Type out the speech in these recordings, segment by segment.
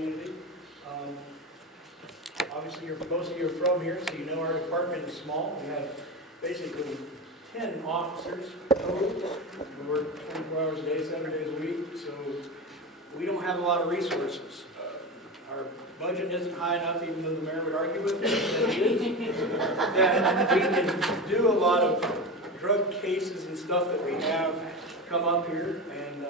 community. Obviously, most of you are from here, so you know our department is small. We have basically 10 officers total. We work 24 hours a day, 7 days a week, so we don't have a lot of resources. Our budget isn't high enough, even though the mayor would argue with me that it is, that we can do a lot of drug cases and stuff that we have come up here. And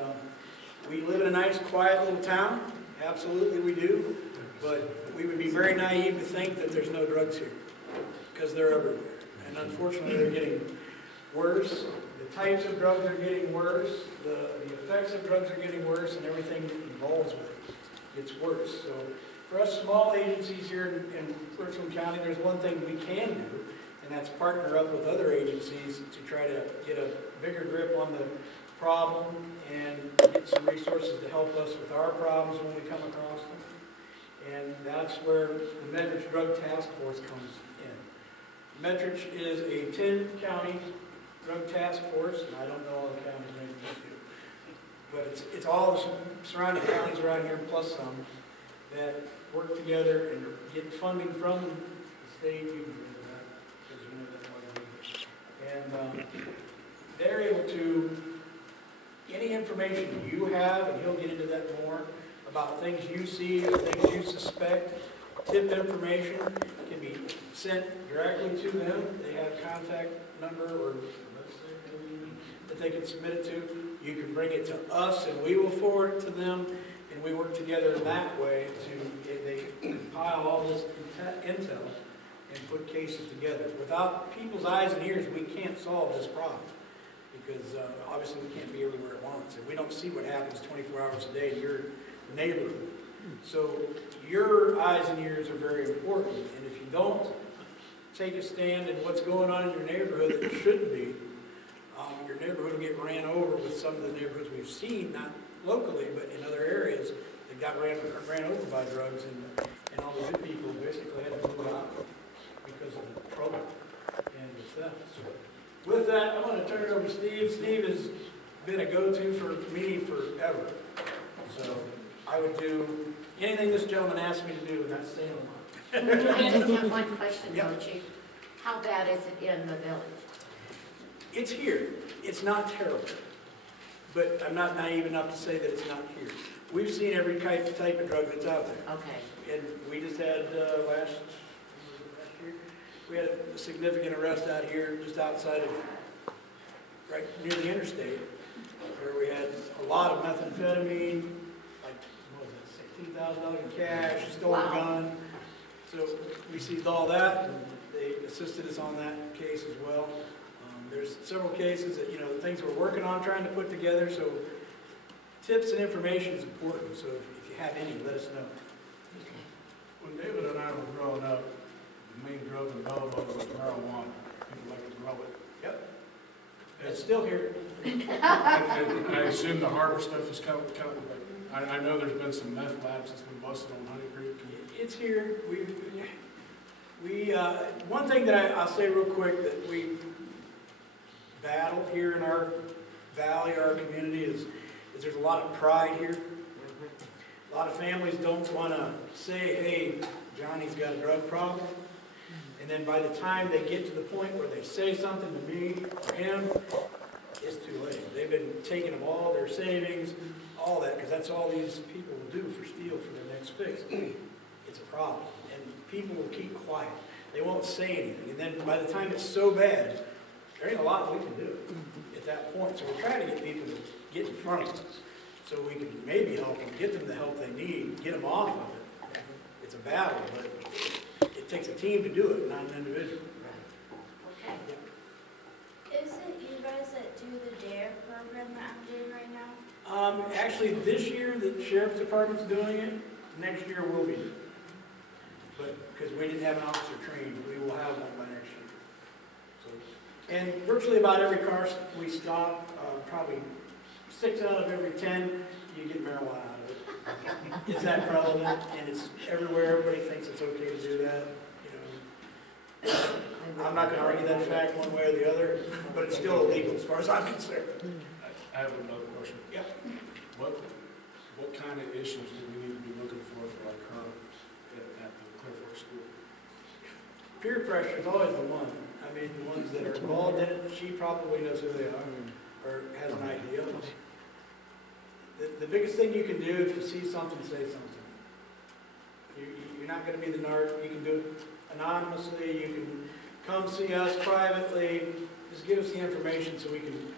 we live in a nice, quiet little town. Absolutely we do. But we would be very naive to think that there's no drugs here, because they're everywhere. And unfortunately, they're getting worse. The types of drugs are getting worse. The effects of drugs are getting worse, and everything that involves with it gets worse. So for us small agencies here in Richland County, there's one thing we can do, and that's partner up with other agencies to try to get a bigger grip on the problem and get some resources to help us with our problems when we come across them. And that's where the Metrich Drug Task Force comes in. Metrich is a 10-county drug task force, and I don't know all the counties names do, but it's all the surrounding counties around here, plus some, that work together and get funding from the state. You can do that, because you know that's why we do it. And they're able to, any information you have, and he'll get into that more, about things you see, things you suspect, tip information can be sent directly to them. They have a contact number or that they can submit it to. You can bring it to us and we will forward it to them, and we work together in that way to, they compile all this intel and put cases together. Without people's eyes and ears, we can't solve this problem, because obviously we can't be everywhere at once, and we don't see what happens 24 hours a day in your neighborhood. So your eyes and ears are very important, and if you don't take a stand in what's going on in your neighborhood that shouldn't be, your neighborhood will get ran over with some of the neighborhoods we've seen, not locally, but in other areas that got ran over by drugs, and all the good people basically had to move out because of the trouble and the theft. So with that, I'm going to turn it over to Steve. Steve has been a go-to for me forever. So I would do anything this gentleman asked me to do, and that's staying alive. I just have one question, Yep. though, Chief. How bad is it in the village? It's here. It's not terrible. But I'm not naive enough to say that it's not here. We've seen every type of drug that's out there. Okay. And we just had last year, we had a significant arrest out here just outside of, right near the interstate, where we had a lot of methamphetamine, like, what was it, $16,000 in cash, stolen gun. So we seized all that, and they assisted us on that case as well. There's several cases that, things we're working on trying to put together, so tips and information is important, so if you have any, let us know. When David and I were growing up, the main drug in Bellville was marijuana. People like to grow it. Yep. It's still here. I assume the harder stuff is coming, but I know there's been some meth labs that's been busted on Honey Creek. It's here. One thing that I'll say real quick that we battle here in our valley, our community, is there's a lot of pride here. A lot of families don't want to say, hey, Johnny's got a drug problem. And then by the time they get to the point where they say something to me or him, it's too late. They've been taking of all their savings, all that, because that's all these people will do for steal for their next fix. It's a problem. And people will keep quiet. They won't say anything. And then by the time it's so bad, there ain't a lot we can do at that point. So we're trying to get people to get in front of us so we can maybe help them, get them the help they need, get them off of it. It's a battle, but it takes a team to do it, not an individual. Okay. Yeah. Is it you guys that do the DARE program that I'm doing right now? Actually, this year the Sheriff's Department's doing it. Next year we'll be doing it. But because we didn't have an officer trained, we will have one by next year. So, and virtually about every car we stop, probably 6 out of every 10, you get marijuana out of it. It's that prevalent, and it's everywhere. Everybody thinks it's okay to do that. I'm not going to argue that fact one way or the other, but it's still illegal as far as I'm concerned. I have another question. Yep. What kind of issues do we need to be looking for school? Peer pressure is always the one. I mean, the ones that are involved in it, she probably knows who they are or has an idea. The biggest thing you can do if you see something, say something. You're not going to be the narc. You can do it anonymously. You can come see us privately. Just give us the information so we can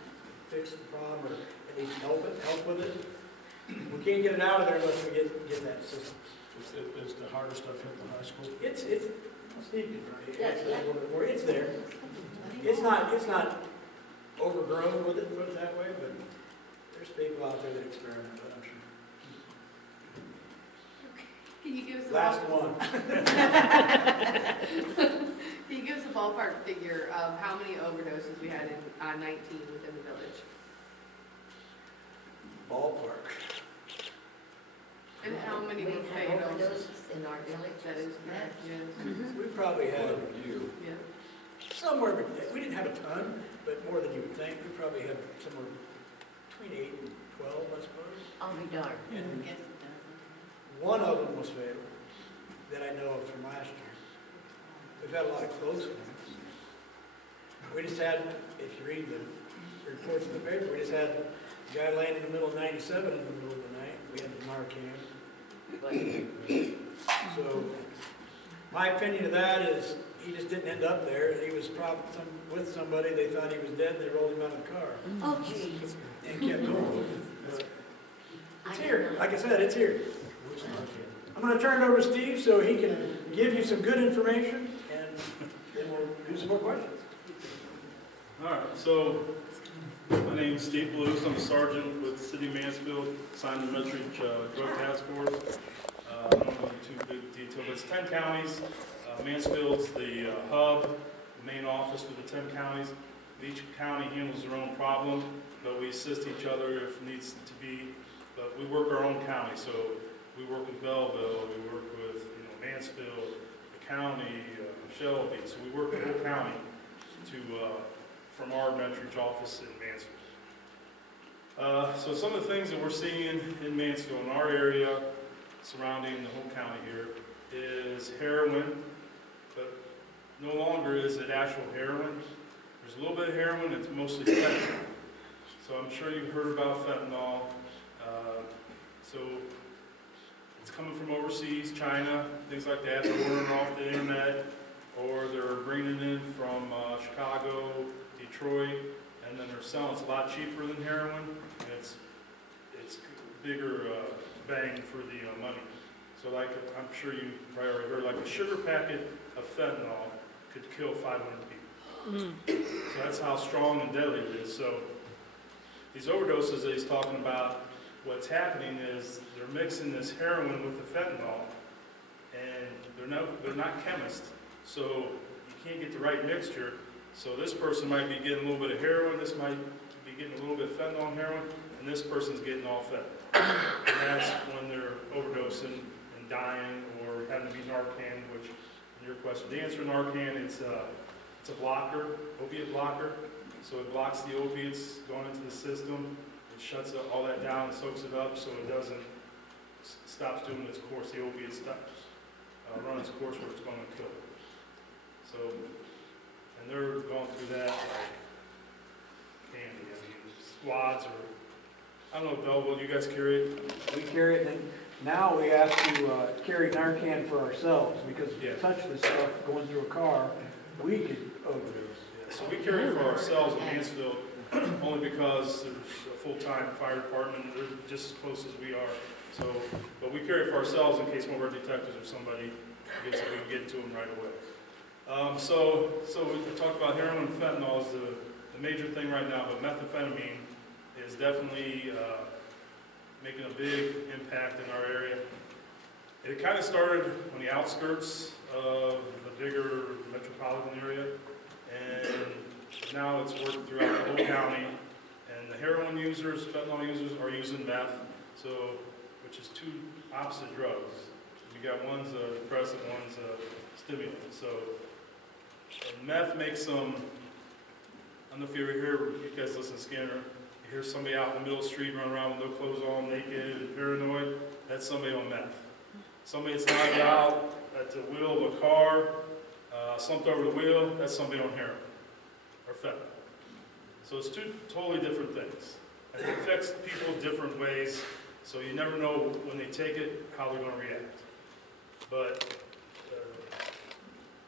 fix the problem or at least help with it. We can't get it out of there unless we get that system. Is the harder stuff hit the high school? It's Steve can tell you. It's a little bit more. It's there. It's not overgrown with it, put it that way, but there's people out there that experiment with it, I'm sure. Can you give us a Last one. Can you give us a ballpark figure of how many overdoses we had in 19 within the village? Ballpark. And how many were We've had fatal? overdoses in our village. That is correct, yes. We probably had Yeah. somewhere, we didn't have a ton, but more than you would think. We probably had somewhere between 8 and 12, I suppose. I'll be darned. And one of them was fatal that I know of from last year. We've had a lot of close ones. We just had, if you read the reports in the paper, we just had a guy laying in the middle of 97 in the middle of the night. We had the Narcan. So, my opinion of that is he just didn't end up there. He was probably with somebody. They thought he was dead. They rolled him out of the car Oh, geez. and kept going. But it's here. Like I said, it's here. I'm going to turn it over to Steve so he can give you some good information, and then we'll do some more questions. All right, so my name's Steve Blues. I'm a sergeant with the City of Mansfield, assigned to Metrich Drug Task Force. I don't go into too big detail, but it's 10 counties. Mansfield's the hub, the main office for the 10 counties. Each county handles their own problem, but we assist each other if needs to be. But we work our own county, so we work with Bellville, we work with Mansfield, the county, Shelby. So we work the whole county from our Metrich office in Mansfield. So some of the things that we're seeing in Mansfield, in our area, surrounding the whole county here, is heroin, but no longer is it actual heroin. There's a little bit of heroin, it's mostly fentanyl. So I'm sure you've heard about fentanyl. So it's coming from overseas, China, things like that. They're ordering off the internet, or they're bringing it in from Chicago, Detroit, and then they're selling. It's a lot cheaper than heroin, and it's bigger bang for the money. So like, I'm sure you probably already heard, like a sugar packet of fentanyl could kill 500 people. So that's how strong and deadly it is. So these overdoses that he's talking about, what's happening is they're mixing this heroin with the fentanyl, and they're not chemists, so you can't get the right mixture. So this person might be getting a little bit of heroin, this might be getting a little bit of fentanyl and heroin, and this person's getting all fentanyl. And that's when they're overdosing and dying, or having to be Narcan, which, in your question, the answer to Narcan, it's a blocker, opiate blocker. So it blocks the opiates going into the system. It shuts all that down and soaks it up so it stops doing its course. The opiate stops running its course where it's going to kill. So, and they're going through that like candy. I mean, squads or, I don't know, Bellville, you guys carry it? We carry it, and now we have to carry Narcan for ourselves because if you touch this stuff going through a car, we could overdose. So we carry it for ourselves in Mansfield only because there's a full-time fire department. They're just as close as we are. So, but we carry it for ourselves in case one of our detectives or somebody gets it, we can get to them right away. So we talked about heroin and fentanyl is the major thing right now, but methamphetamine is definitely making a big impact in our area. It kind of started on the outskirts of the bigger metropolitan area, and now it's worked throughout the whole county. And the heroin users, fentanyl users are using meth, which is two opposite drugs. We got one's a depressant, one's a stimulant. So meth makes them, I don't know if you ever hear, you guys listen to Skinner, you hear somebody out in the middle of the street running around with no clothes on, naked and paranoid, that's somebody on meth. Somebody that's knocked out at the wheel of a car, slumped over the wheel, that's somebody on heroin or fentanyl. So it's two totally different things. And it affects people different ways, so you never know when they take it, how they're going to react. But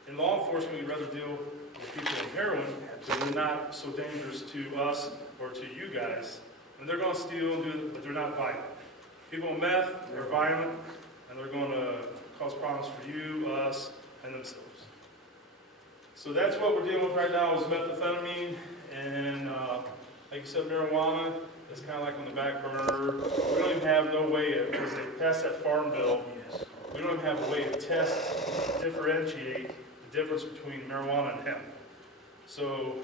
in law enforcement, we'd rather deal with people on heroin because they're not so dangerous to us or to you guys. And they're going to steal and do it, but they're not violent. People on meth, they're violent, and they're going to cause problems for you, us, and themselves. So that's what we're dealing with right now is methamphetamine, and like you said, marijuana is kind of like on the back burner. We don't even have no way, because they passed that farm bill, we don't even have a way to test, differentiate the difference between marijuana and hemp. So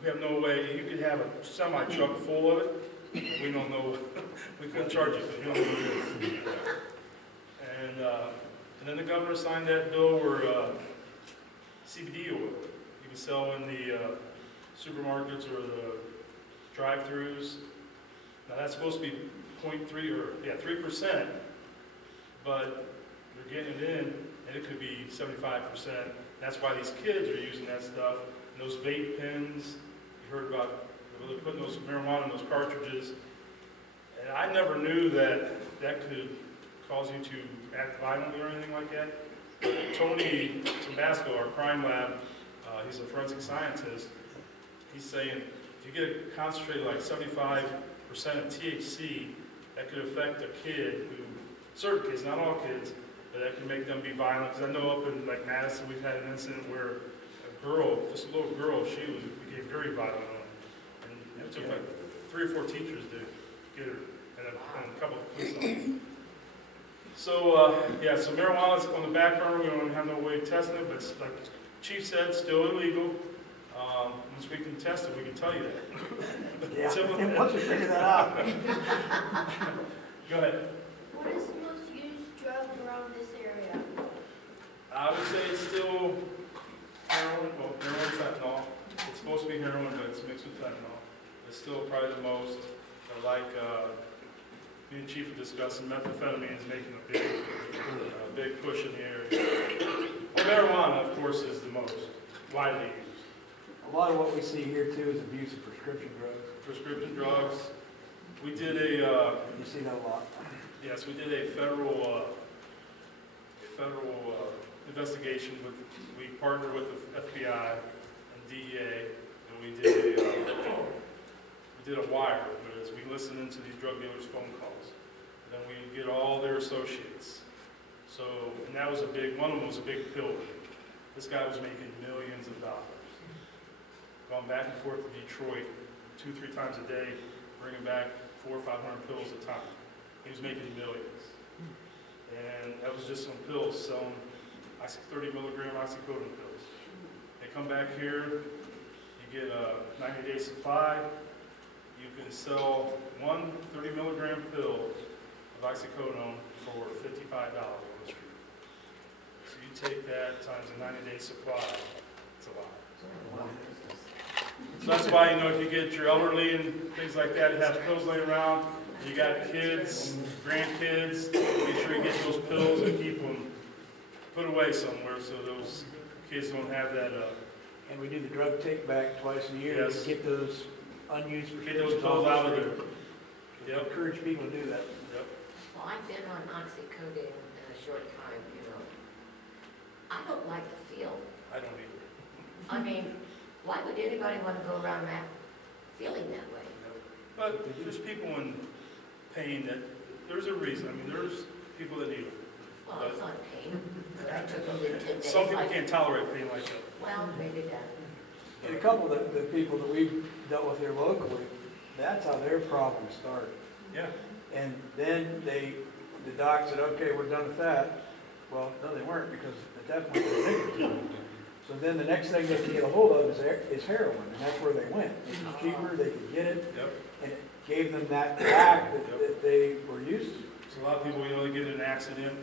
we have no way, you could have a semi-truck full of it, we don't know, we couldn't charge it, but we don't know what it is. And then the governor signed that bill where CBD oil, you can sell in the supermarkets or the drive-thrus. Now that's supposed to be 3%, but they're getting it in, and it could be 75%. That's why these kids are using that stuff. And those vape pens, you heard about, they're putting those marijuana in those cartridges. And I never knew that that could cause you to act violently or anything like that. But Tony Tabasco, our crime lab, he's a forensic scientist, he's saying if you get it concentrated like 75% of THC, that could affect a kid who, certain kids, not all kids, but that can make them be violent. Because I know up in like Madison, we've had an incident where a girl, just a little girl, she became very violent on it. And it took like 3 or 4 teachers to get her, and a couple of police officers. So, yeah, so marijuana's on the back burner. We don't have no way of testing it, but it's, like Chief said, still illegal. Once we can test it, we can tell you that. Yeah, and once we figure that out. Go ahead. What is the most used drug around this area? I would say it's still heroin, well, heroin, fentanyl. It's supposed to be heroin, but it's mixed with fentanyl. It's still probably the most, like, me and Chief were discussing, methamphetamine is making a big push in the area. Well, marijuana, of course, is the most widely used. A lot of what we see here too is abuse of prescription drugs. Prescription drugs. We did a, You see that a lot. yes, we did a federal investigation with, we partnered with the FBI and DEA, and we did a wire, whereas we listened into these drug dealers' phone calls. Then we get all their associates. So, and that was a big, one of them was a big pill. This guy was making millions of dollars. Going back and forth to Detroit 2-3 times a day, bringing back 400 or 500 pills a time. He was making millions. And that was just some pills, selling 30 milligram oxycodone pills. They come back here, you get a 90-day supply. You can sell one 30 milligram pill of oxycodone for $55 on the street. So you take that times a 90-day supply, it's a lot. So that's why, you know, if you get your elderly and things like that, have pills laying around, you got kids, grandkids, make sure you get those pills and keep them put away somewhere so those kids don't have that. And we do the drug take back twice a year Yes. to get those unused Get those prescriptions pills out of the there. street. Yep. Encourage people to do that. Yep. Well, I've been on oxycodone in a short time, you know. I don't like the feel. I don't either. I mean, why would anybody want to go around that feeling that way? But there's people in pain that, there's a reason. I mean, there's people that need it. Well, it's not pain, but I took them in 10 days. Some people like- can't tolerate pain like that. Well, maybe that. And a couple of the people that we've dealt with here locally, that's how their problem started. Yeah. And then the doc said, okay, we're done with that. Well, no, they weren't, because at that point they were addicted. So then the next thing they could get a hold of is heroin, and that's where they went. It was cheaper, they could get it, Yep. and it gave them that back that they were used to. So a lot of people, you know, they get in an accident,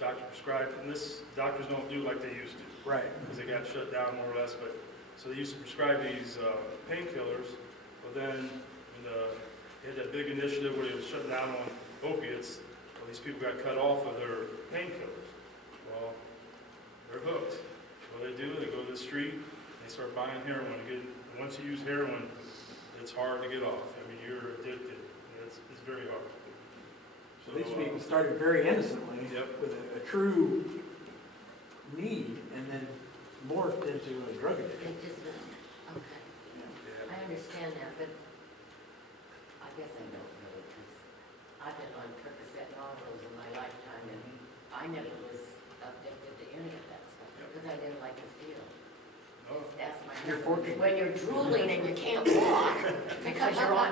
doctor prescribed, and this, doctors don't do like they used to, Right. because they got shut down more or less, but, so they used to prescribe these painkillers, but then, when they had that big initiative where they were shutting down on opiates, well, these people got cut off of their painkillers. Well, they're hooked. What they do, they go to the street, they start buying heroin. Once you use heroin, it's hard to get off. I mean, you're addicted. It's very hard. So these people started very innocently with a true need and then morphed into a drug addiction. It just, okay. I understand that, but I guess I don't really, because I've been on Percocet and all those in my lifetime, and I never was addicted to any of that stuff, because I didn't like the feel. Oh. That's my You're husband. fortunate. When you're drooling and you can't walk, because you're on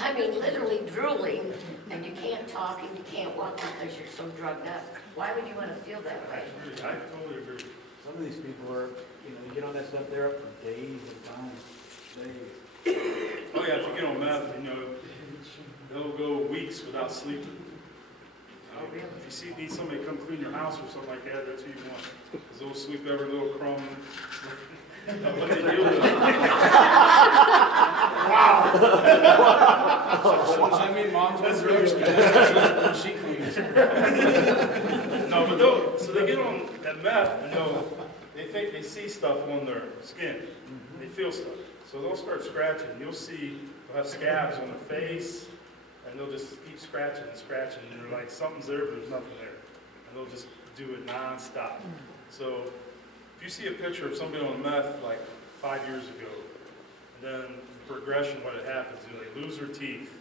I mean, literally drooling, and you can't talk and you can't walk because you're so drugged up. Why would you want to feel that way? I totally agree. Some of these people are, you get on that stuff, they're up for days at times, days. Oh yeah, if you get on meth, they'll go weeks without sleeping. Oh, really? If you need somebody to come clean your house or something like that, that's who you want. Because they'll sweep every little crumb. What they do with So does that mean mom's on drugs? Because she cleans. No, but so they get on that meth and they think they see stuff on their skin. They feel stuff. So they'll start scratching. You'll see they'll have scabs on their face, and they'll just keep scratching and scratching, and they're like, something's there, but there's nothing there. And they'll just do it nonstop. So if you see a picture of somebody on meth like 5 years ago, and then the progression, what happens, they lose their teeth,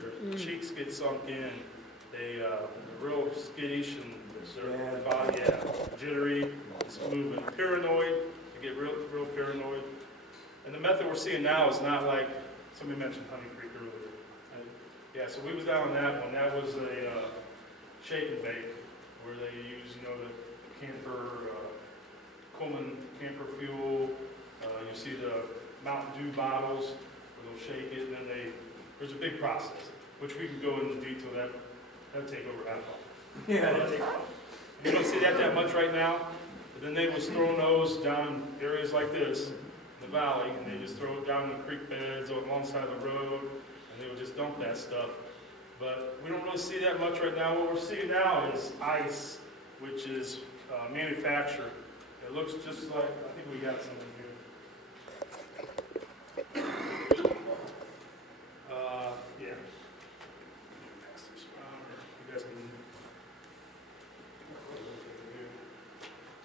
their cheeks get sunk in, they're real skittish, and their body, jittery, it's moving, paranoid, they get real paranoid. And the method we're seeing now is not like, somebody mentioned Honey Creek earlier. Yeah, so we was down on that one. That was a shake and bake, where they use, the camper, Coleman camper fuel. You see the Mountain Dew bottles, where they'll shake it, and then there's a big process, which we can go into detail. That'll take over half hour. Yeah. You don't see that much right now, but then they was throwing those down in areas like this, in the valley, and they just throw it down in the creek beds or alongside the road, and they would just dump that stuff. But we don't really see that much right now. What we're seeing now is ice, which is manufactured. It looks just like, I think we got something here. Yeah. Pass this around, or you guys can.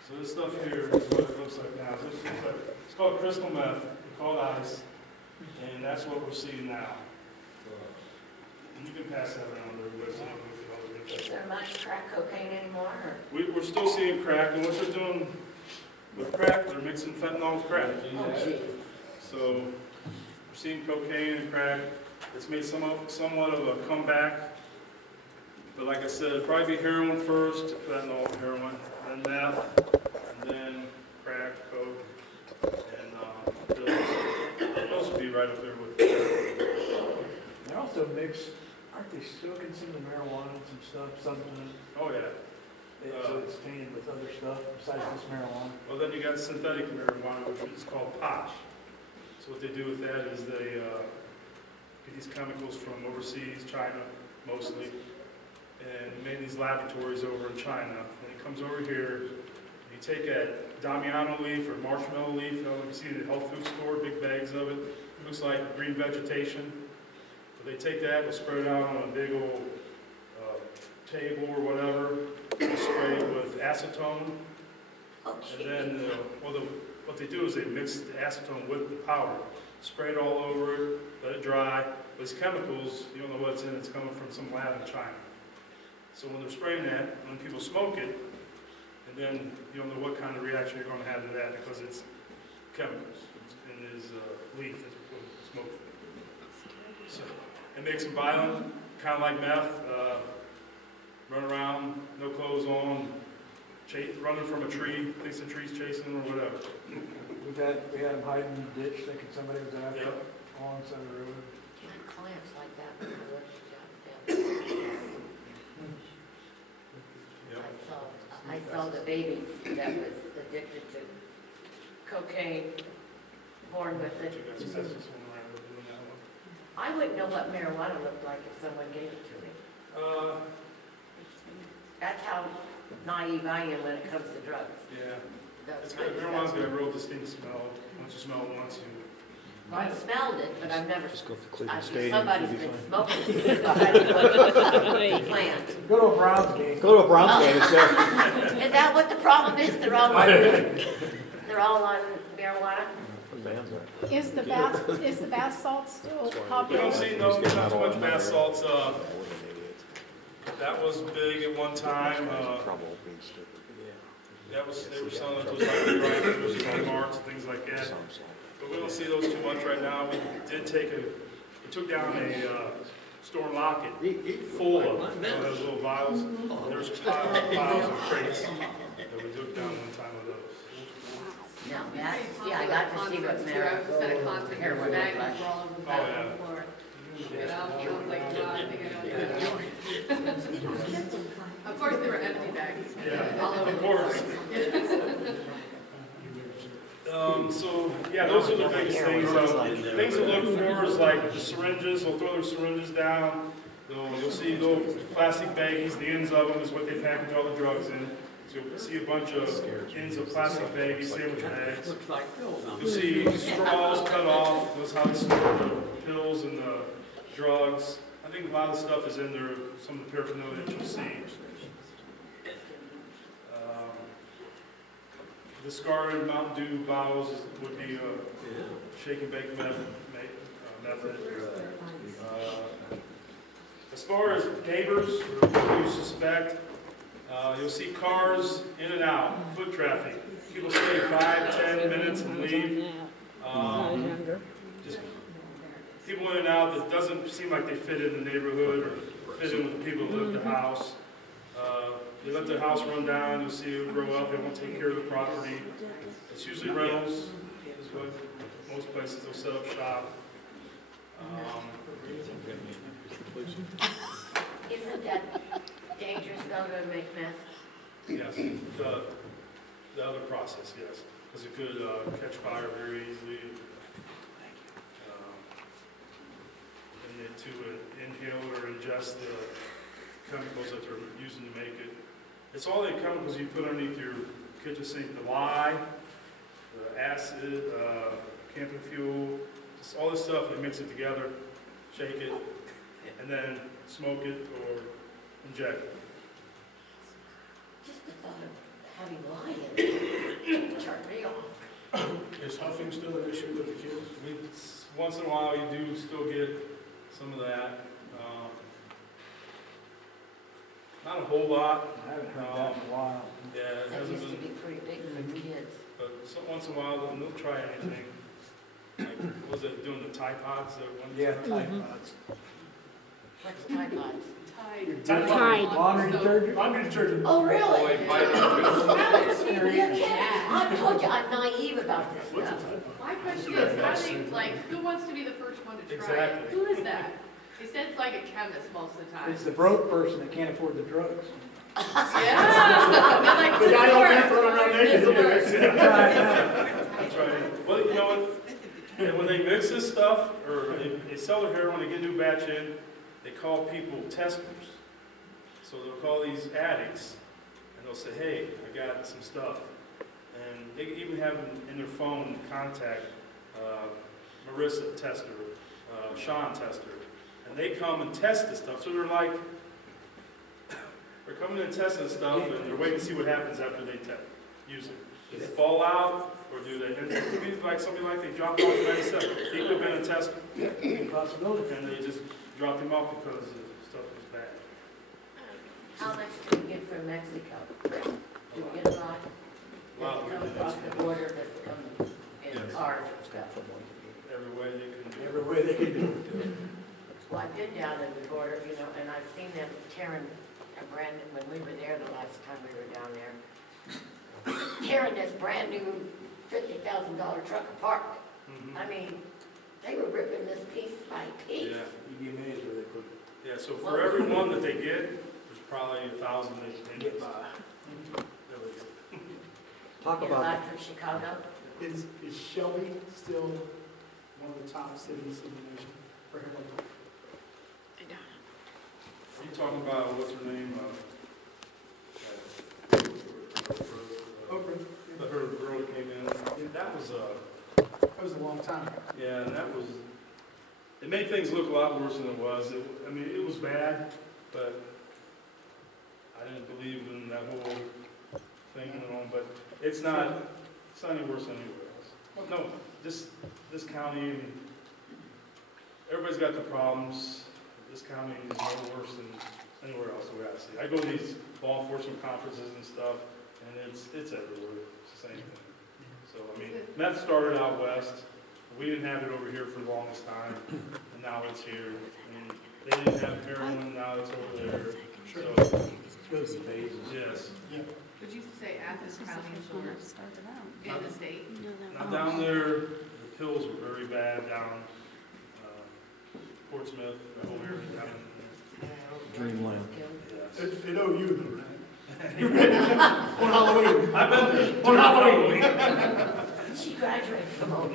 So this stuff here is what it looks like now. It's called crystal meth, it's called ice, and that's what we're seeing now. And you can pass that around everybody so you can look at all the different. Is there much crack cocaine anymore? We're still seeing crack, and what they're doing with crack, they're mixing fentanyl with crack. Oh, gee. So we're seeing cocaine and crack. It's made somewhat of a comeback. But like I said, it'd probably be heroin first, fentanyl, heroin, then meth, and then crack, coke, and pills. Those would be right up there with They're also mixed, aren't they smoking some of the marijuana and some stuff, something? Oh yeah. So it's tainted with other stuff besides this marijuana? Well, then you got synthetic marijuana, which is called posh. So what they do with that is they get these chemicals from overseas, China mostly, and made these laboratories over in China. And it comes over here, and you take a Damiano leaf or marshmallow leaf, you see the health food store, big bags of it. It looks like green vegetation. But they take that and spread it out on a big old table or whatever, and spray it with acetone. And then what they do is they mix the acetone with the powder, spray it all over it, let it dry. Those chemicals, you don't know what's in it, it's coming from some lab in China. So when they're spraying that, when people smoke it, and then you don't know what kind of reaction you're going to have to that because it's chemicals in his leaf that they're putting in smoke. So it makes them violent, kind of like meth. Run around, no clothes on, running from a tree, thinks the tree's chasing him or whatever. We had them hiding in the ditch thinking somebody was after them alongside the road. I had clients like that when I worked at John Yep. I saw the baby that was addicted to cocaine, born with it. I wouldn't know what marijuana looked like if someone gave it to me. naive I am when it comes to drugs. Yeah. That's It's kind good. of Marijuana's stuff. got a real distinct smell. Once you smell it once, you. Well, I've smelled it, but I've never, Just go for Cleveland Stadium. somebody's you'll be been fine. smoking it, so I had to look at the plant. Go to a Browns game. Go to a Browns game, it's there. Is that what the problem is? They're all on marijuana? What bands are? Is the bath salt still We popular? don't see no, not too much bath salts. That was big at one time. Trouble being stupid. They were selling those like drive-throughs, Kmarts, and things like that. But we don't see those too much right now. We took down a store locket full of those little vials. There's vials and crates that we took down one time with those. No, yeah, I got to see what I was just at a concert, heroin where looked bags like. were all over the Oh, yeah. bathroom floor. You know, I was like, no, I think I know what to do. Of course, there were empty bags. Yeah, all over of the course. So, yeah, those are the biggest things. Things to look for is like the syringes. They'll throw their syringes down. You'll see little plastic baggies. The ends of them is what they package all the drugs in. So you'll see a bunch of ends of plastic baggies, sandwich bags. You'll see straws cut off. That's how they store the pills and the drugs. I think a lot of the stuff is in there, some of the paraphernalia that you'll see. Discarded Mountain Dew bottles would be a shake and bake method. As far as neighbors, you suspect, you'll see cars in and out, foot traffic. People stay 5, 10 minutes and leave. Just people in and out that doesn't seem like they fit in the neighborhood or fit in with the people that live in the house. They let their house run down, you'll see it grow up, they won't take care of the property. It's usually rentals, is what most places will set up shop. Isn't that dangerous though to make meth? Yes, the other process, yes, because it could catch fire very easily. And to inhale or ingest the chemicals that they're using to make it. It's all the chemicals you put underneath your kitchen sink, the lye, the acid, camping fuel, just all this stuff, they mix it together, shake it, and then smoke it or inject it. Just the thought of having lye in it turned me off. Is huffing still an issue with the kids? Once in a while you do still get some of that. Not a whole lot. I haven't heard that in a while. Yeah, it That hasn't used to been, be pretty big for kids. but once in a while they'll try anything. Like, was it doing the Tide Pods at one Yeah, time? Tide Pods. What's Tide Pods? Tide. Laundry detergent? Laundry detergent. Oh, really? Yeah. I told you I'm naive about this stuff. My question is, how do they, like, who wants to be the first one to try it? Exactly. Who is that? They said it's like a chemist most of the time. It's the broke person that can't afford the drugs. Yeah. They're like, The guy don't this have to run around naked. works. That's right. Well, you know what? And when they mix this stuff, or they sell their heroin, they get a new batch in, they call people testers. So they'll call these addicts, and they'll say, hey, I got some stuff. And they even have in their phone contact Marissa tester, Sean tester. And they come and test this stuff. So they're like, they're coming in and testing this stuff, and they're waiting to see what happens after they use it. Do they fall out, or do they? And it could be like something like they dropped off 97. He could have been a tester, Possibility. and they just dropped him off because the stuff was bad. How much do you get from Mexico? Do you get a lot? A lot of Does it come them. across the border, does it come in Yes. cars and stuff? Every way they can do it. Every way they can do it. Well, I've been down at the border, you know, and I've seen them tearing a brand, when we were there the last time we were down there, tearing this brand new $50,000 truck apart. Mhm. I mean, they were ripping this piece by piece. Yeah. You'd be amazed where they put it. Yeah, so for every one that they get, there's probably 1,000 they can Get get. by. Talk Get a about, lot from Chicago. Is Shelby still one of the top cities in the nation for heroin? Are you talking about, what's her name? was, That was a long time ago. yeah, and that was, it made things look a lot worse than it was. I mean, it was bad, but I didn't believe in that whole thing going on, but it's not any worse than anywhere else. No, this county, I mean, everybody's got the problems. This county is no worse than anywhere else, the way I see it. I go to these law enforcement conferences and stuff, and it's everywhere. It's the same thing. So, I mean, meth started out west. We didn't have it over here for the longest time, and now it's here. I mean, they didn't have heroin, now it's over there. So, It goes in phases. yes. Would you say Athens County is the worst in the state? Now down there, the pills were very bad down Portsmouth, the whole area down Dreamland. there. Yes. It owe you though, right? On Halloween. I've been there. On Halloween. She graduated from OU.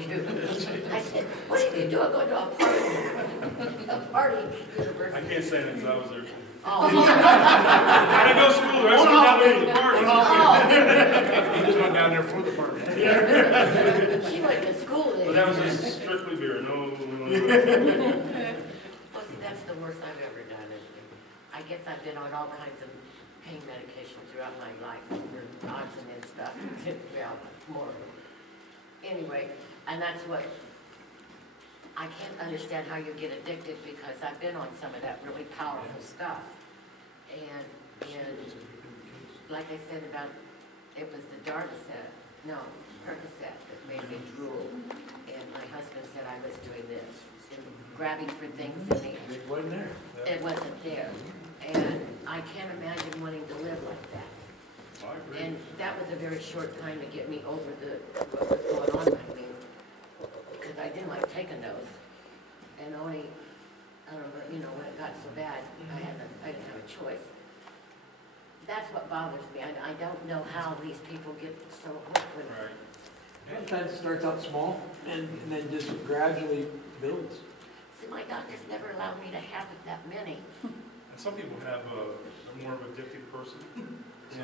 I said, what did you do? I go to a party at university. I can't say that because I was there. Oh. I didn't go to school, I just went down there to the party. Oh. He just went down there for the party. She went to school there. But that was just strictly beer, no. Well, see, that's the worst I've ever done, is I guess I've been on all kinds of pain medication throughout my life, for toxin and stuff, well, more. Anyway, and that's what, I can't understand how you get addicted, because I've been on some of that really powerful stuff. And like I said about, it was the Percocet that made me drool. And my husband said I was doing this, and grabbing for things in the It wasn't there. it wasn't there. And I can't imagine wanting to live like that. I agree. And that was a very short time to get me over what was going on with me, because I didn't like taking those. And only, I don't know, you know, when it got so bad, I didn't have a choice. That's what bothers me. I don't know how these people get so hooked with it. Right. Sometimes it starts out small and then just gradually builds. See, my doctors never allowed me to have that many. And some people have are more of an addicted person, so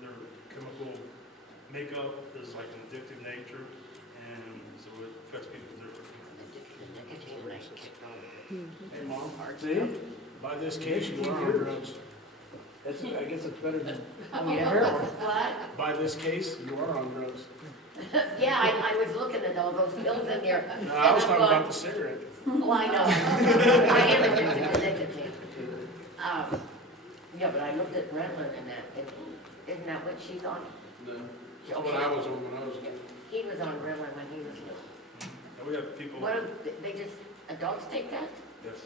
their chemical makeup is like an addictive nature, and so it affects people differently. Nicotine, and I kicked on. Hey, Mom, See? by this case, you are on drugs. I guess it's better than, heroin. What? By this case, you are on drugs. Yeah, I was looking at all those pills in there. No, I was talking about the cigarette. Oh, I know. I am addicted to nicotine. Yeah, but I looked at Brentland and that, and isn't that what she's on? No, that's what I was on when I was. He was on Brentland when he was little. And we have people, What, they just, adults take that? yes,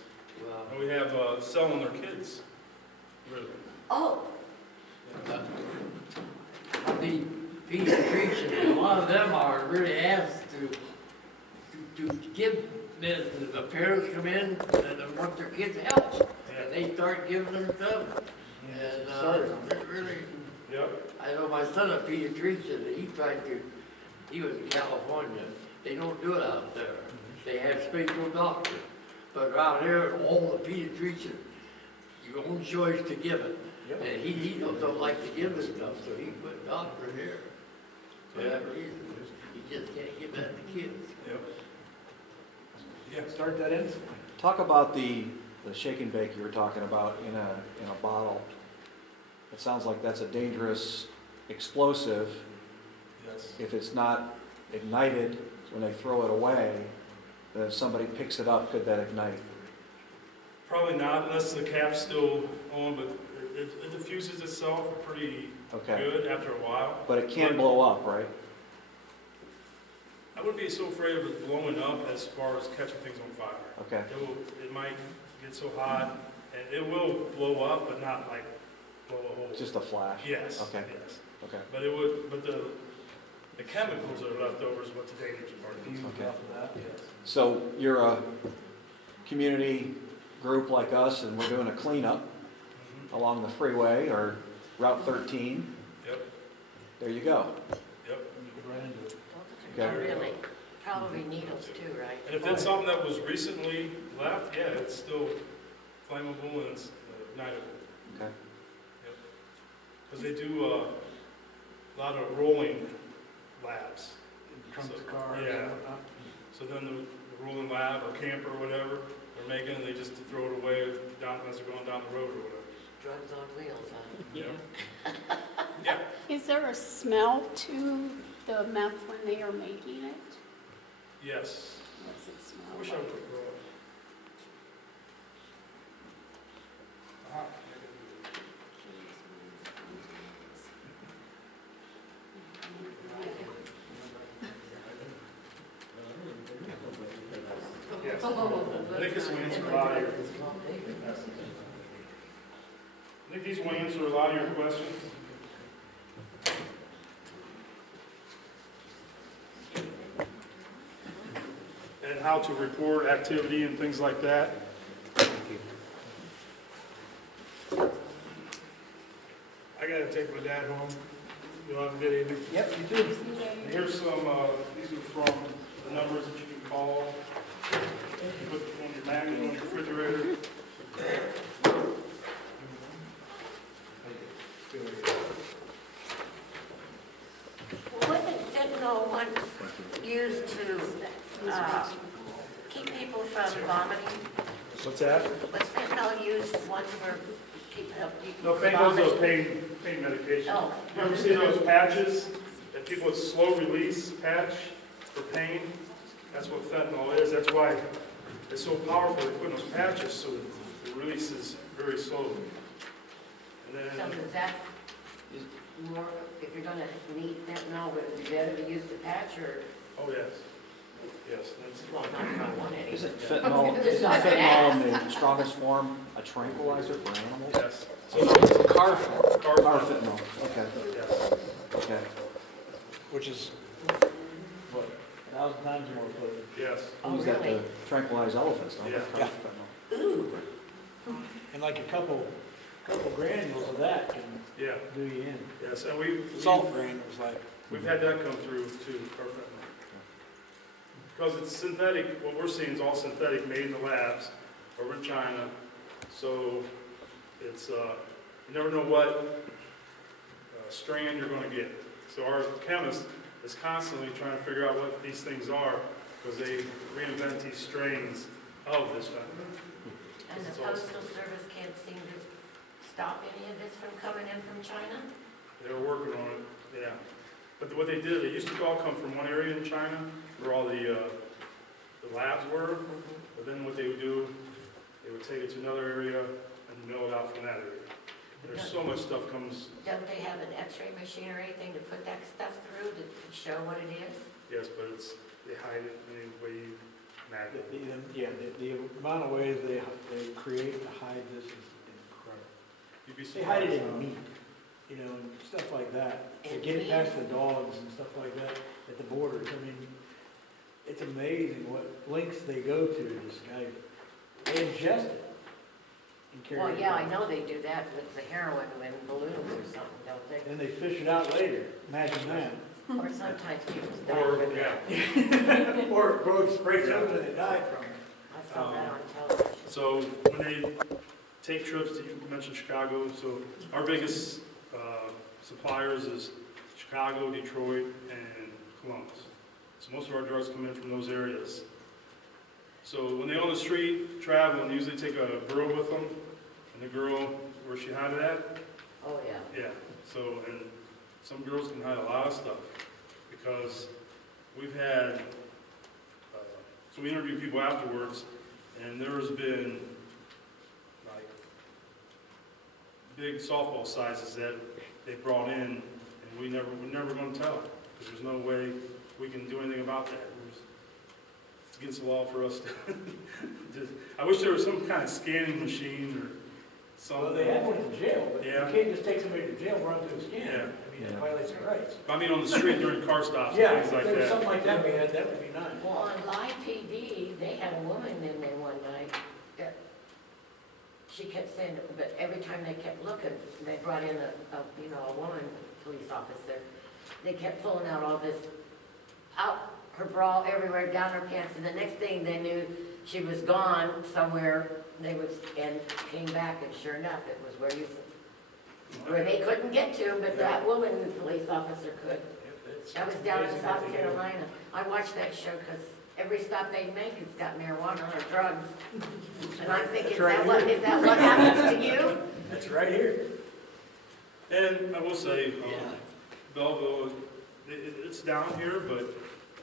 and we have selling their kids, really. Oh, The pediatricians, a lot of them are really asked to give medicine. The parents come in and they want their kids help, and they start giving them stuff. And it really, Yep. I know my son, a pediatrician, he was in California. They don't do it out there. They have special doctors. But around here, all the pediatricians, your own choice to give it. Yep. And he don't like to give us stuff, so he put a doctor here. For that reason, he just can't give that to kids. Yep. Yeah. Start that in. Talk about the shake and bake you were talking about in a bottle. It sounds like that's a dangerous explosive. Yes. If it's not ignited when they throw it away, then if somebody picks it up, could that ignite? Probably not, unless the cap's still on, but it diffuses itself pretty good after a while. But it can blow up, right? I wouldn't be so afraid of it blowing up as far as catching things on fire. Okay. It might get so hot, and it will blow up, but not like blow a hole. Just a flash? Yes. Okay. Yes. Okay. But it would. But the chemicals that are left over is what the dangerous part is. Okay. Yes. So you're a community group like us, and we're doing a cleanup along the freeway or Route 13. Yep. There you go. Yep. not really. Probably needles too, right? And if it's something that was recently left, yeah, it's still flammable and it's ignitable. Okay. Yep. Because they do a lot of rolling labs trunk of So, cars yeah. and whatnot. So then the rolling lab or camper or whatever they're making, they just throw it away down as they're going down the road or whatever. Drugs on wheels, huh? Yeah. Yeah. Is there a smell to the meth when they are making it? Yes. What's it I smell wish I like? would grow up. Yes. I think this will answer a lot of your, I think these will answer a lot of your questions. And how to report activity and things like that. I gotta take my dad home. You have a good evening. Yep, you too. And here's some, these are from the numbers that you can call. You put on your magnet on your refrigerator. Wasn't fentanyl once used to keep people from vomiting? What's that? Was fentanyl used once for help people No, from fentanyl's those vomiting? pain medication. Oh. You ever see those patches that people with slow release patch for pain? That's what fentanyl is. That's why it's so powerful. They put in those patches so the release is very slow. And So then, is that more, if you're gonna need fentanyl, would it be better to use the patch or, oh yes, yes, that's, well, not if I want any. Isn't fentanyl, It's isn't not fentanyl in fast. the strongest form a tranquilizer for animals? yes. Car Car fentanyl, okay, Yes. okay. Which is, what, 1,000 times more potent. Yes. Oh, Use that really? to tranquilize elephants, don't they? Yeah. Car fentanyl. Ooh, And like a couple granules of that can Yeah. do you in. Yes, and we've Granules like. we've had that come through too, car fentanyl. Because it's synthetic, what we're seeing is all synthetic, made in the labs over in China. So it's, you never know what strand you're going to get. So our chemist is constantly trying to figure out what these things are because they reinvent these strains of this fentanyl. and the Postal Service can't seem to stop any of this from coming in from China? They were working on it, yeah. But what they did, they used to all come from one area in China where all the labs were. But then what they would do, they would take it to another area and mill it out from that area. There's so much stuff comes, Don't they have an x-ray machine or anything to put that stuff through to show what it is? yes, but it's, they hide it in a way magnet. The amount of ways they create to hide this is incredible. You'd be They hide it surprised. in meat, you know, and stuff like that. They In get it meat? past the dogs and stuff like that at the borders. I mean, it's amazing what lengths they go to, this guy. They ingest it and carry Well, it. yeah, I home. know they do that with the heroin and balloons or something, don't they? Then they fish it out later. Imagine that. Or sometimes people die Or, from yeah. that. Or it breaks open and they die from it. I saw that on television. So when they take trips to, you mentioned Chicago, so our biggest suppliers is Chicago, Detroit, and Columbus. So most of our drugs come in from those areas. So when they're on the street traveling, they usually take a girl with them, and the girl, where she hide it at? Oh, yeah. Yeah, so, and some girls can hide a lot of stuff, because we've had, so we interview people afterwards, and there's been, like, big softball sizes that they brought in, and we're never gonna tell, because there's no way we can do anything about that. It's against the law for us to, I wish there was some kind of scanning machine or something. Well, they have one in jail, but you Yeah. can't just take somebody to jail and run through a scanner. Yeah. I mean, it violates their rights. I mean, on the street during car stops and Yeah, things like if there was that. something like that we had, that would be nice. Well, on Live PD, they had a woman in there one night that she kept saying, but every time they kept looking, they brought in a woman police officer. They kept pulling out all this, out her bra everywhere, down her pants, and the next thing they knew, she was gone somewhere. And came back, and sure enough, it was where they couldn't get to, but that woman, the police officer, could. It's That was down in amazing South what they do. Carolina. I watched that show because every stop they make has got marijuana or drugs. And I'm thinking, That's right is that what happens to you? That's right here. And I will say, Bellville, it's down here, but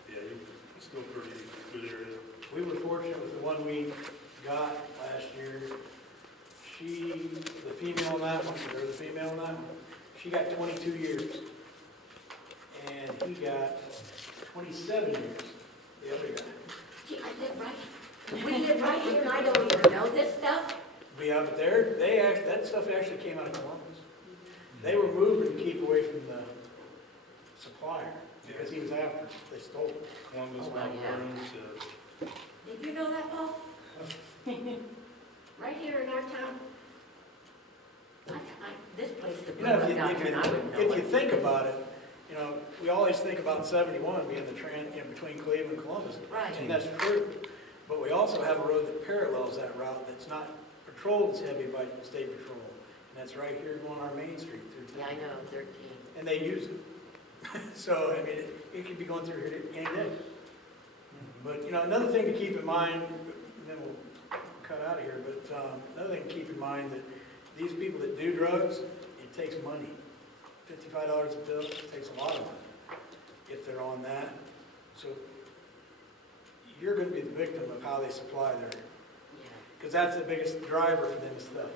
yeah, it's still pretty good area. We were fortunate with the one we got last year. The female on that one, or the female on that one, she got 22 years. And he got 27 years, the other guy. Gee, I live right, we live right here and I don't even know this stuff. Yeah, but that stuff actually came out of Columbus. They were moving to keep away from the supplier, because he was after them. They stole it. Columbus, Oh, Mount yeah. Vernon, Did you know that, Paul? Right here in our town. This place could You be know, up down here and I wouldn't know if you it. think about it, you know, we always think about 71 being between Cleveland and Columbus. Right. And that's true. But we also have a road that parallels that route that's not patrolled as heavy by state patrol. And that's right here going our main street through Yeah, town. I know, 13. And they use it. So, I mean, it could be going through here any day. But, you know, another thing to keep in mind, and then we'll cut out of here, but another thing to keep in mind that these people that do drugs, it takes money. $55 a pill takes a lot of money if they're on that. So you're going to be the victim of how they supply their, Yeah. because that's the biggest driver for them stuff.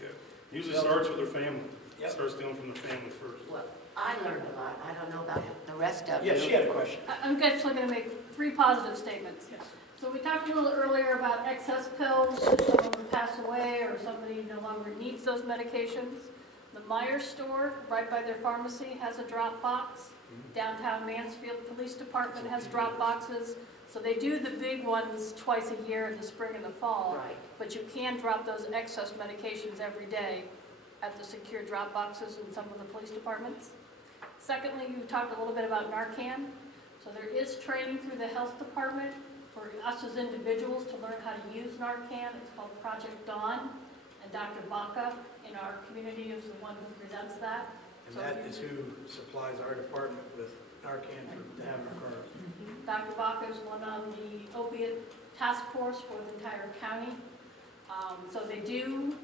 yeah. Usually starts with their family. Yep. Starts dealing from their family first. Well, I learned a lot. I don't know about the rest of you. Yes, she had a question. I'm actually going to make 3 positive statements. So we talked a little earlier about excess pills, if someone passed away or somebody no longer needs those medications. The Myers store, right by their pharmacy, has a drop box. Downtown Mansfield Police Department has drop boxes. So they do the big ones twice a year in the spring and the fall. Right. But you can drop those excess medications every day at the secure drop boxes in some of the police departments. Secondly, you talked a little bit about Narcan. So there is training through the health department for us as individuals to learn how to use Narcan. It's called Project Dawn, and Dr. Baca in our community is the one who presents that. And that is who supplies our department with Narcan to have in our cars. Dr. Baca is one on the opiate task force for the entire county. So they do,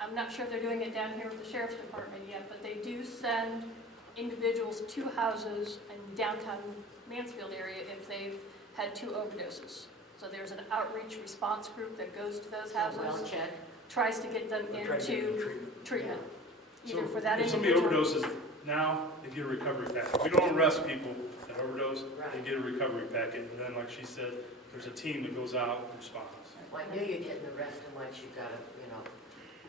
I'm not sure if they're doing it down here with the sheriff's department yet, but they do send individuals to houses in downtown Mansfield area if they've had 2 overdoses. So there's an outreach response group that goes to those houses, Well, check. tries to get them Try to get them into treatment. treatment. So Either for that if somebody individual. overdoses now, they get a recovery packet. We don't arrest people that overdose. Right. They get a recovery packet. And then, like she said, there's a team that goes out and responds. Well, I knew you didn't arrest them once you got them, you know.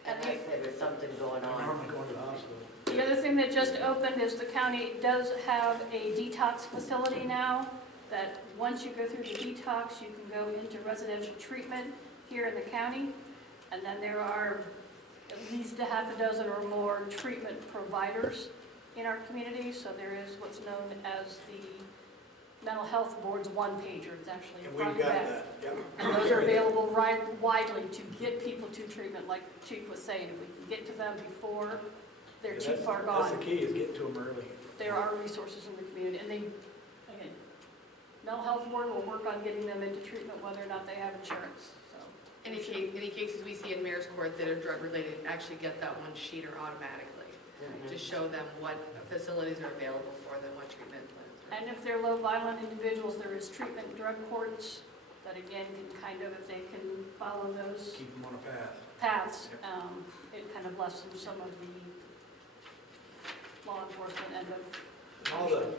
And Unless there was something going on. Normally going to the hospital. The other thing that just opened is the county does have a detox facility now, that once you go through the detox, you can go into residential treatment here in the county. And then there are at least a half a dozen or more treatment providers in our community. So there is what's known as the Mental Health Board's one-pager. It's actually And a front we've got back. that, yep. And those are available widely to get people to treatment, like Chief was saying. If we can get to them before they're too far That's gone, the key, is getting to them early. there are resources in the community. And they, again, Mental Health Board will work on getting them into treatment whether or not they have insurance, so. Any cases we see in mayor's court that are drug-related actually get that one sheeter automatically to show them what facilities are available for them, what treatment plans are. And if they're low violent individuals, there is treatment drug courts that again can kind of, if they can follow those Keep them on a path. paths, it kind of lessens some of the law enforcement end of.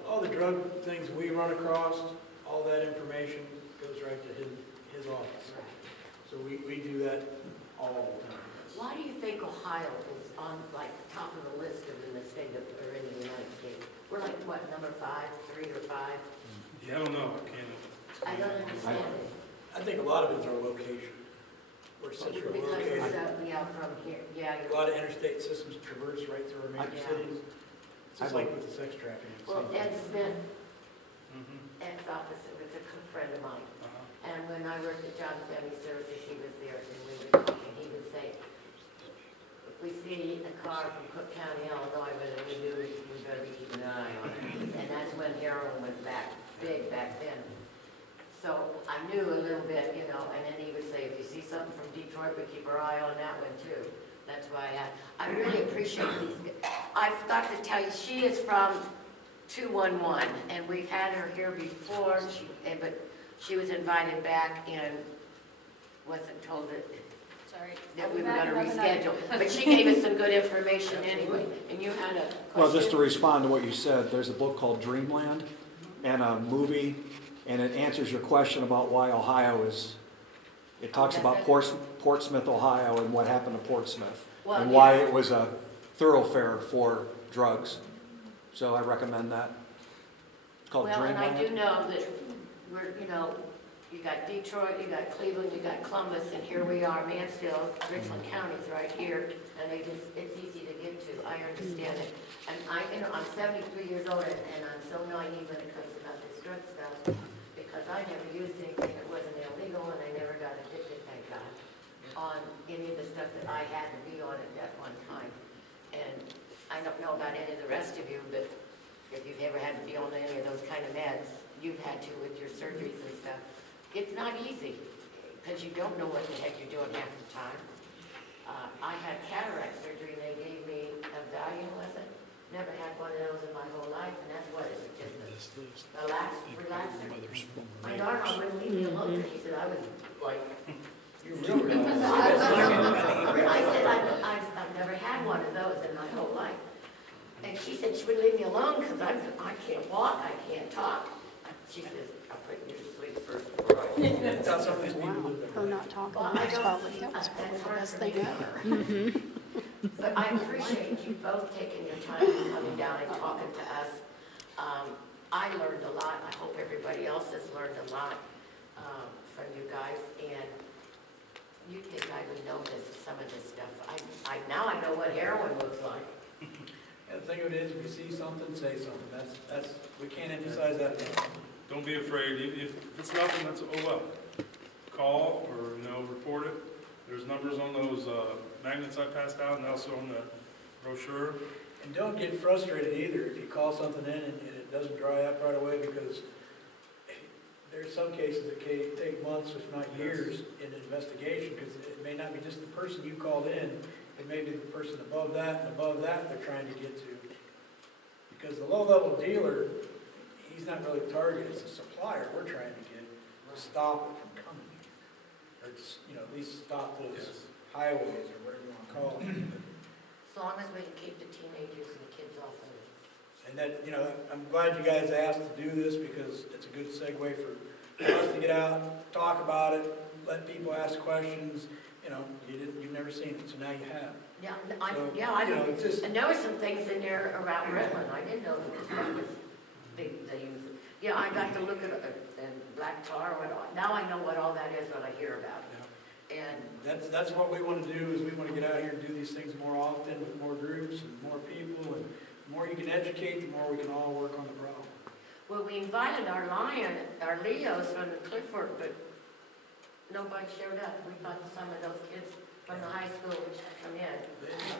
All the drug things we run across, all that information goes right to his office. So we do that all the time. Why do you think Ohio is on like top of the list of in the state of, or in the United States? We're like, what, number 5, 3 or 5? Yeah, I don't know. I can't. I don't understand it. I think a lot of it is our location. We're centrally Because located. it's out from here, yeah. A lot of interstate systems traverse right through our major Yeah. cities. It's just like with the sex trafficking. Well, same Ed thing. Smith, Mm-hmm. Ed's office, was a good friend of mine. Uh-huh. And when I worked at John Family Services, he was there, and we were talking, he would say, if we see a car from Cook County, Illinois, whether we do, we better be keeping an eye on it. And that's when when heroin was big back then. So I knew a little bit, you know, and then he would say, if you see something from Detroit, we keep our eye on that one too. That's why I really appreciate these. I forgot to tell you, she is from 211, and we've had her here before, but she was invited back and wasn't told that we were going to reschedule. But she gave us some good information anyway, and you had a question? Well, just to respond to what you said, there's a book called Dreamland and a movie, and it answers your question about why Ohio is, it talks about Portsmouth, Ohio, and what happened to Portsmouth, and why it was a thoroughfare for drugs. So I recommend that. It's called Dreamland. Well, and I do know that we're, you know, you got Detroit, you got Cleveland, you got Columbus, and here we are, Mansfield, Richland County's right here, and it's easy to get to. I understand it. And I'm 73 years old, and I'm so naive when it comes about this drug stuff, because I never used anything that wasn't illegal, and I never got addicted, thank God, on any of the stuff that I had to be on at that one time. And I don't know about any of the rest of you, but if you've ever had to be on any of those kind of meds, you've had to with your surgeries and stuff. It's not easy, because you don't know what the heck you're doing half the time. I had cataract surgery, and they gave me a Valium, was it? Never had one of those in my whole life, and that's what it was, just a relaxer. My daughter wouldn't leave me alone, and he said I was like, You really I said, I've never had one of those in my whole life. And she said she wouldn't leave me alone because I can't walk, I can't talk. She says, I'll put you to sleep first before I walk. That's how some of these people live their Her life. not talking, Well, that was probably the best thing ever. But I appreciate you both taking your time and coming down and talking to us. I learned a lot. I hope everybody else has learned a lot from you guys. And you think I would know some of this stuff. Now I know what heroin looks like. And the thing of it is, if you see something, say something. That's we can't emphasize that enough. Don't be afraid. If it's nothing, that's, oh well. Call or, you know, report it. There's numbers on those magnets I passed out and also on the brochure. And don't get frustrated either if you call something in and it doesn't dry up right away, because there's some cases that take months, if not years, in investigation, because it may not be just the person you called in, it may be the person above that and above that they're trying to get to. Because the low-level dealer, he's not really the target, it's the supplier we're trying to get to stop it from coming here. Or to, you know, at least stop those highways or whatever you want to call them. As long as we can keep the teenagers and the kids off of it. And that, you know, I'm glad you guys asked to do this, because it's a good segue for us to get out, talk about it, let people ask questions. You know, you've never seen it, so now you have. Yeah, You know, it's just, and there were some things in there around Redland. I didn't know that was they use it. Yeah, I got to look at it and black tar and all. Now I know what all that is when I hear about it. And that's what we want to do, is we want to get out here and do these things more often with more groups and more people, and the more you can educate, the more we can all work on the problem. well, we invited our Leos from Clifford, but nobody showed up. We thought some of those kids from the high school would come in.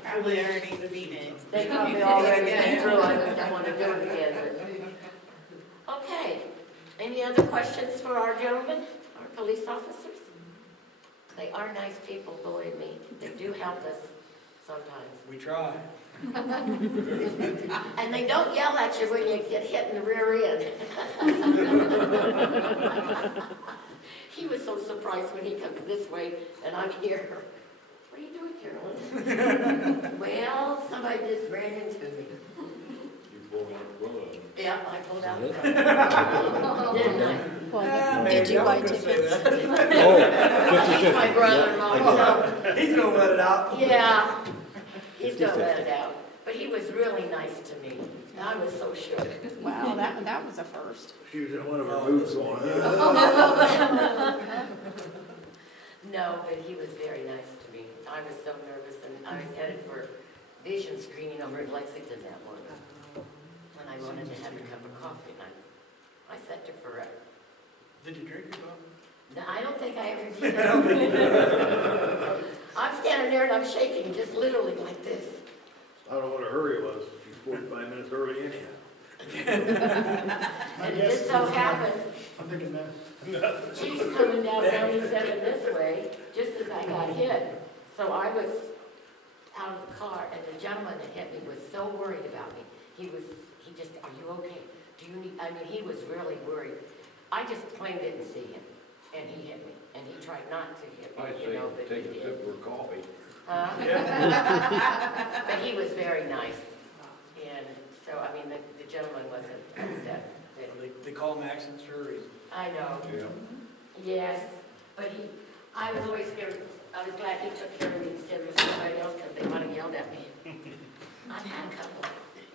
Probably already seen it. They probably already been through. I don't want to do it again. But. Okay. Any other questions for our gentlemen, our police officers? They are nice people, believe me. They do help us sometimes. We try. And they don't yell at you when you get hit in the rear end. He was so surprised when he comes this way and I'm here. What are you doing, Carolyn? Well, somebody just ran into me. You pulled out the glove. Yeah, I pulled out the glove. Didn't I? Well, did you buy tickets? Oh, 50-50. My brother-in-law. Yeah, He's gonna let it out. Yeah, he's gonna let it out. But he was really nice to me. I was so sure. Wow, that was a first. She was in one of her moves on. No, but he was very nice to me. I was so nervous, and I was headed for vision screening over in Lexington that morning. And I wanted to have a cup of coffee, and I sat there forever. Did you drink your coffee? No, I don't think I ever did. I'm standing there and I'm shaking, just literally like this. I don't know what a hurry it was. She's 45 minutes early anyhow. And it just so happened, I'm thinking that. she's coming down 97 this way, just as I got hit. So I was out of the car, and the gentleman that hit me was so worried about me. He just, are you okay? Do you need, I mean, he was really worried. I just plain didn't see him, and he hit me, and he tried not to hit me, I you say, know, but he take a did. sip of coffee. But he was very nice, and so, I mean, the gentleman wasn't upset. They call them accidents for a reason. I know. Yeah. Yes, but I was always scared, I was glad he took care of me instead of somebody else, because they might have yelled at me. I've had a couple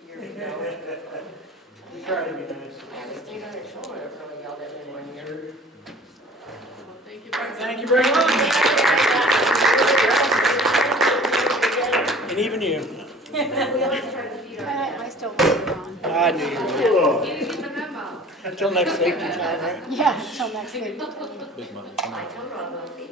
years ago. We try to be nice. I had a state on its shoulder that really yelled at me 1 year. Well, thank you very much. Thank you very much. And even you. We always try to feed our I cats. still want it on. I knew you would. You didn't get the memo. Until next safety time, right? Yeah, until next week. I told her I will feed